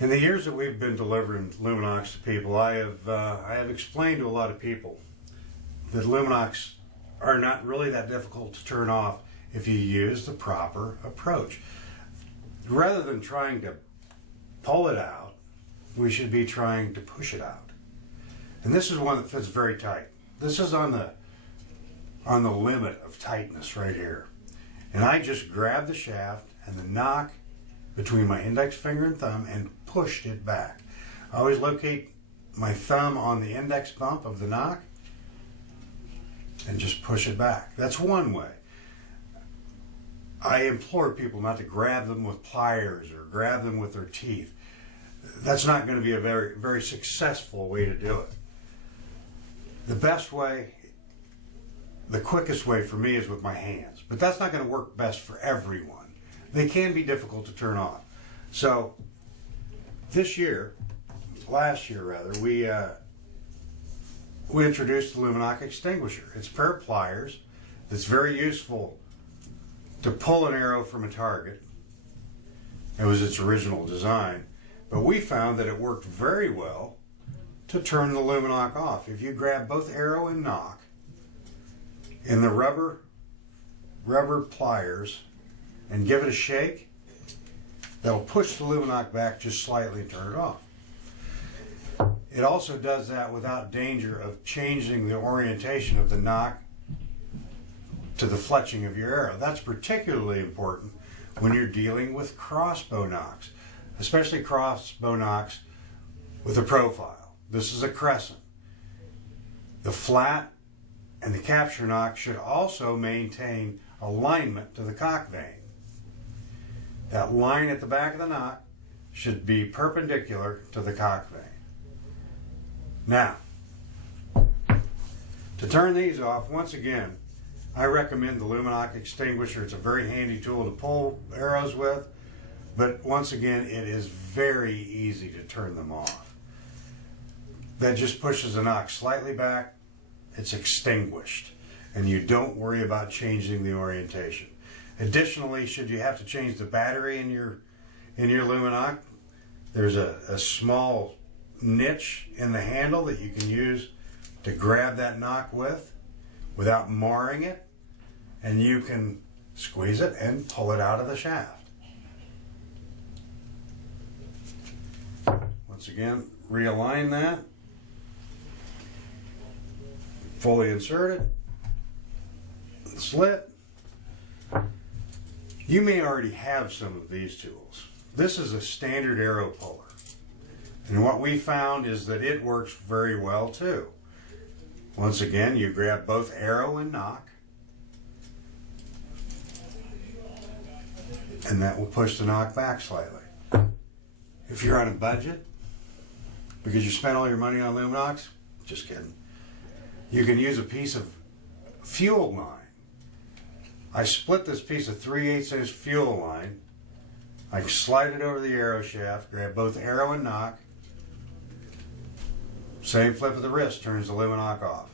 In the years that we've been delivering Lumenoks to people, I have explained to a lot of people that Lumenoks are not really that difficult to turn off if you use the proper approach. Rather than trying to pull it out, we should be trying to push it out. And this is one that fits very tight. This is on the limit of tightness right here. And I just grabbed the shaft and the knock between my index finger and thumb and pushed it back. I always locate my thumb on the index bump of the knock and just push it back. That's one way. I implore people not to grab them with pliers or grab them with their teeth. That's not going to be a very, very successful way to do it. The best way, the quickest way for me is with my hands, but that's not going to work best for everyone. They can be difficult to turn off. So last year rather, we introduced the Lumenok extinguisher. It's a pair of pliers that's very useful to pull an arrow from a target. It was its original design, but we found that it worked very well to turn the Lumenok off. If you grab both arrow and knock in the rubber pliers and give it a shake, that'll push the Lumenok back just slightly and turn it off. It also does that without danger of changing the orientation of the knock to the fletching of your arrow. That's particularly important when you're dealing with crossbow nocks, especially crossbow nocks with a profile. This is a crescent. The flat and the capture knock should also maintain alignment to the cock vane. That line at the back of the knock should be perpendicular to the cock vane. Now, to turn these off, once again, I recommend the Lumenok extinguisher. It's a very handy tool to pull arrows with, but once again, it is very easy to turn them off. That just pushes the knock slightly back, it's extinguished, and you don't worry about changing the orientation. Additionally, should you have to change the battery in your Lumenok, there's a small niche in the handle that you can use to grab that knock with without marring it, and you can squeeze it and pull it out of the shaft. Once again, realign that, fully insert it, slit. You may already have some of these tools. This is a standard arrow puller. And what we found is that it works very well too. Once again, you grab both arrow and knock, and that will push the knock back slightly. If you're on a budget, because you spent all your money on Lumenoks, just kidding, you can use a piece of fuel line. I split this piece of 3/8 inch fuel line. I slide it over the arrow shaft, grab both arrow and knock. Same flip of the wrist turns the Lumenok off.